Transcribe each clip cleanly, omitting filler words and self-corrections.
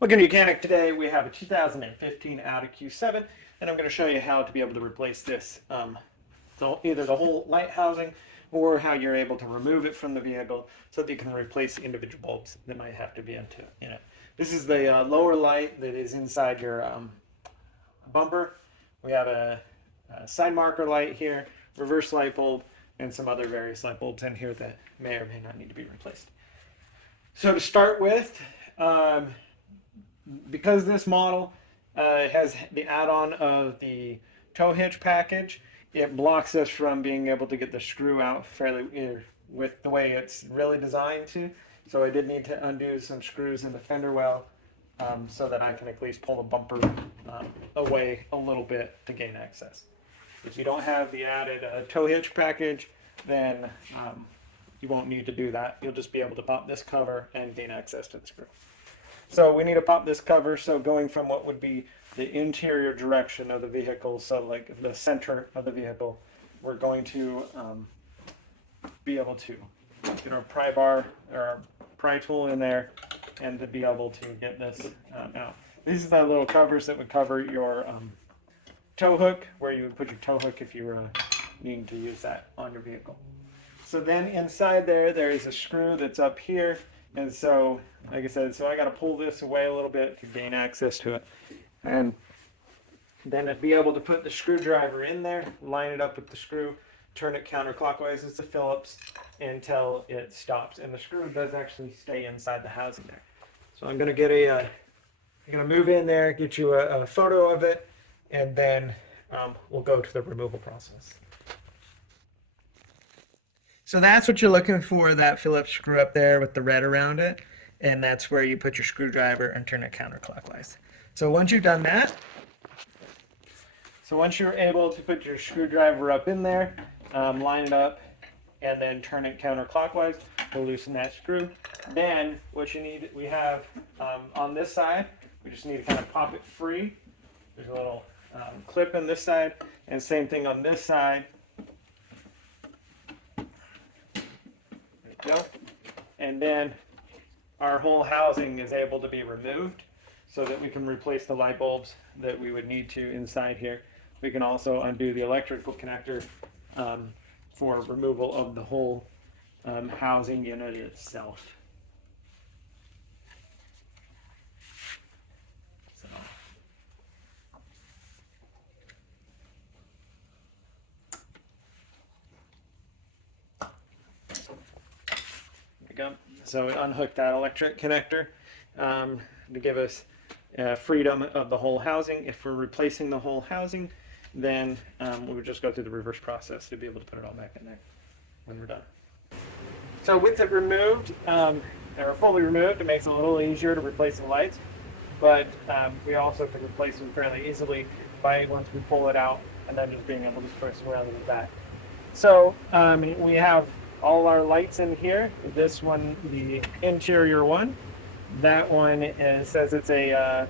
Welcome to Mechanic. Today we have a 2015 Audi Q7, and I'm going to show you how to be able to replace this. So either the whole light housing or how you're able to remove it from the vehicle so that you can replace the individual bulbs that might have to be in it. This is the lower light that is inside your bumper. We have a side marker light here, reverse light bulb, and some other various light bulbs in here that may or may not need to be replaced. So to start with, because this model has the add-on of the tow hitch package, it blocks us from being able to get the screw out fairly with the way it's really designed to. So I did need to undo some screws in the fender well so that I can at least pull the bumper away a little bit to gain access. If you don't have the added tow hitch package, then you won't need to do that. You'll just be able to pop this cover and gain access to the screw. So we need to pop this cover, so going from what would be the interior direction of the vehicle, so like the center of the vehicle, we're going to be able to get our pry bar or our pry tool in there and to be able to get this out. These are the little covers that would cover your tow hook, where you would put your tow hook if you were needing to use that on your vehicle. So then inside there is a screw that's up here. And so, like I said, I got to pull this away a little bit to gain access to it. And then to be able to put the screwdriver in there, line it up with the screw, turn it counterclockwise. It's a Phillips until it stops. And the screw does actually stay inside the housing there. So I'm going to I'm going to move in there, get you a photo of it, and then we'll go to the removal process. So that's what you're looking for, that Phillips screw up there with the red around it. And that's where you put your screwdriver and turn it counterclockwise. So once you've done that, once you're able to put your screwdriver up in there, line it up, and then turn it counterclockwise to loosen that screw. Then what you need, we have on this side, we just need to kind of pop it free. There's a little clip on this side, and same thing on this side. Go. And then our whole housing is able to be removed so that we can replace the light bulbs that we would need to inside here. We can also undo the electrical connector for removal of the whole housing unit itself. So we unhook that electric connector to give us freedom of the whole housing. If we're replacing the whole housing, then we would just go through the reverse process to be able to put it all back in there when we're done. So with it removed, or fully removed, it makes it a little easier to replace the lights, but we also can replace them fairly easily by once we pull it out and then just being able to twist around in the back. So we have all our lights in here. This one, the interior one, that one says it's an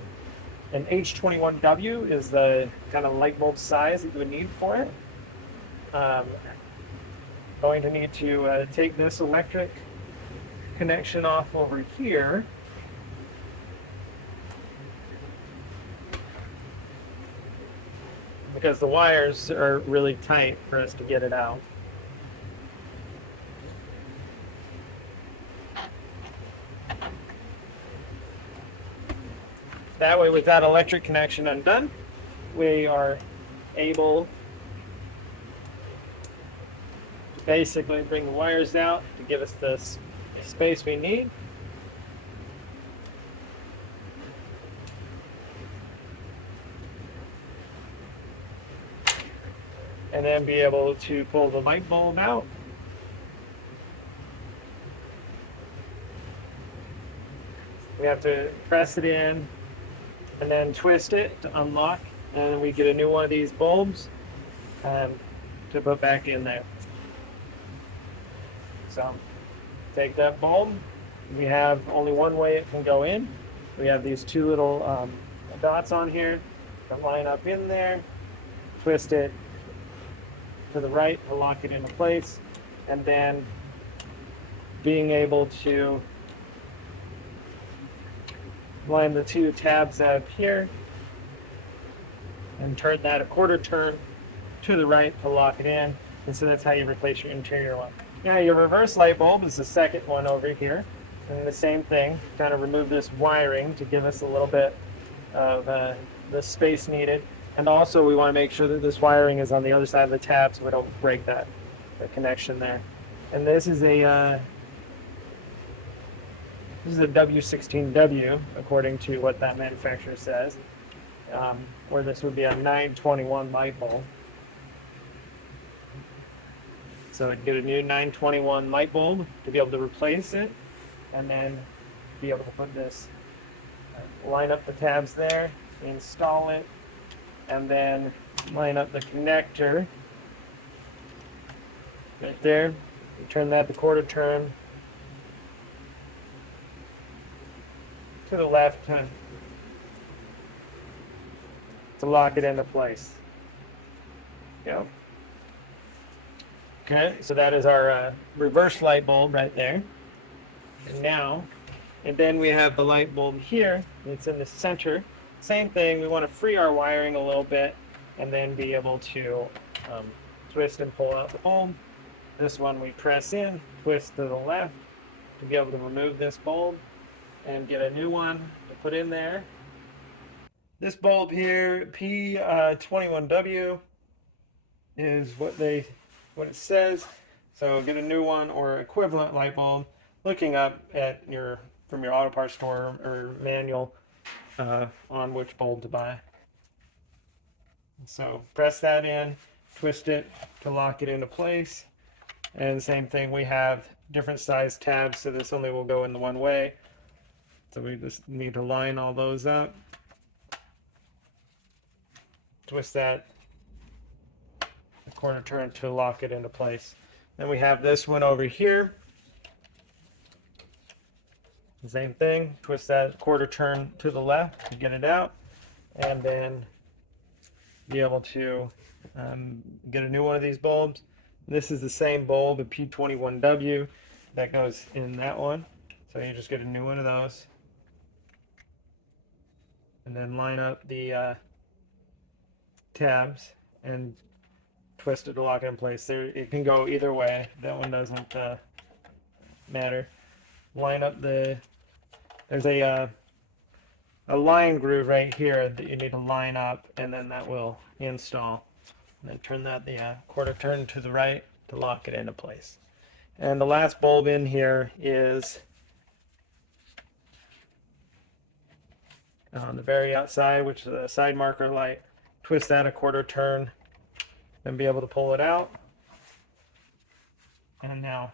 H21W is the kind of light bulb size that you would need for it. Going to need to take this electric connection off over here. Because the wires are really tight for us to get it out. That way, with that electric connection undone, we are able to basically bring the wires out to give us the space we need. And then be able to pull the light bulb out. We have to press it in and then twist it to unlock, and then we get a new one of these bulbs to put back in there. So take that bulb. We have only one way it can go in. We have these two little dots on here that line up in there. Twist it to the right to lock it into place, and then being able to line the two tabs up here and turn that a quarter turn to the right to lock it in. And so that's how you replace your interior one. Now your reverse light bulb is the second one over here. And the same thing, kind of remove this wiring to give us a little bit of the space needed. And also we want to make sure that this wiring is on the other side of the tab so we don't break the connection there. And this is a W16W, according to what that manufacturer says, where this would be a 921 light bulb. So I'd get a new 921 light bulb to be able to replace it, and then be able to put this, line up the tabs there, install it, and then line up the connector right there. Turn that the quarter turn to the left to lock it into place. Yep. Okay, so that is our reverse light bulb right there. And then we have the light bulb here. It's in the center. Same thing, we want to free our wiring a little bit and then be able to twist and pull out the bulb. This one we press in, twist to the left to be able to remove this bulb and get a new one to put in there. This bulb here, P21W, is what it says. So get a new one or equivalent light bulb. Looking up at from your auto parts store or manual on which bulb to buy. So press that in, twist it to lock it into place. And same thing, we have different size tabs, so this only will go in the one way. So we just need to line all those up. Twist that a quarter turn to lock it into place. Then we have this one over here. The same thing, twist that quarter turn to the left to get it out, and then be able to get a new one of these bulbs. This is the same bulb, a P21W, that goes in that one. So you just get a new one of those. And then line up the tabs and twist it to lock it in place. It can go either way. That one doesn't matter. Line up there's a line groove right here that you need to line up, and then that will install. And then turn that the quarter turn to the right to lock it into place. And the last bulb in here is on the very outside, which is a side marker light. Twist that a quarter turn and be able to pull it out. And now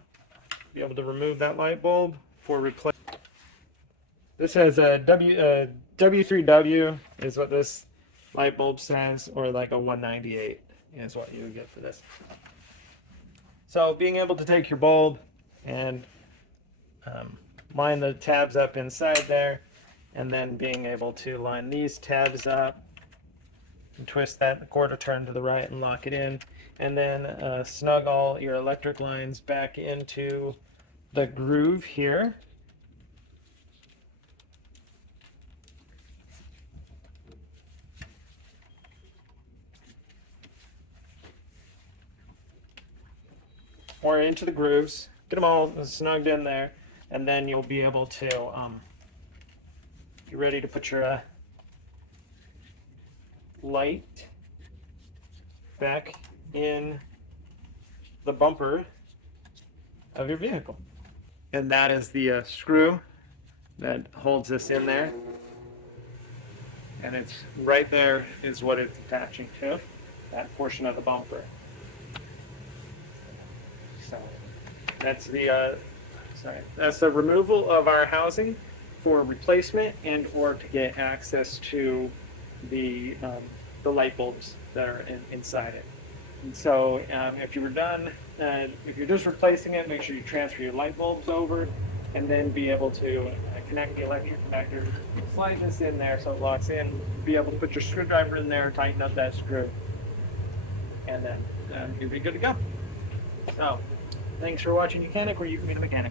be able to remove that light bulb for replace. This has a W3W is what this light bulb says, or like a 198 is what you would get for this. So being able to take your bulb and line the tabs up inside there, and then being able to line these tabs up and twist that quarter turn to the right and lock it in, and then snug all your electric lines back into the groove here. Or into the grooves, get them all snugged in there, and then you'll be able to get ready to put your light back in the bumper of your vehicle. And that is the screw that holds this in there. And it's right there is what it's attaching to, that portion of the bumper. So that's the removal of our housing for replacement and or to get access to the light bulbs that are inside it. And so if you were done, if you're just replacing it, make sure you transfer your light bulbs over and then be able to connect the electric connector, slide this in there so it locks in, be able to put your screwdriver in there, tighten up that screw, and then you'll be good to go. So, thanks for watching Mechanic, where you can be the mechanic.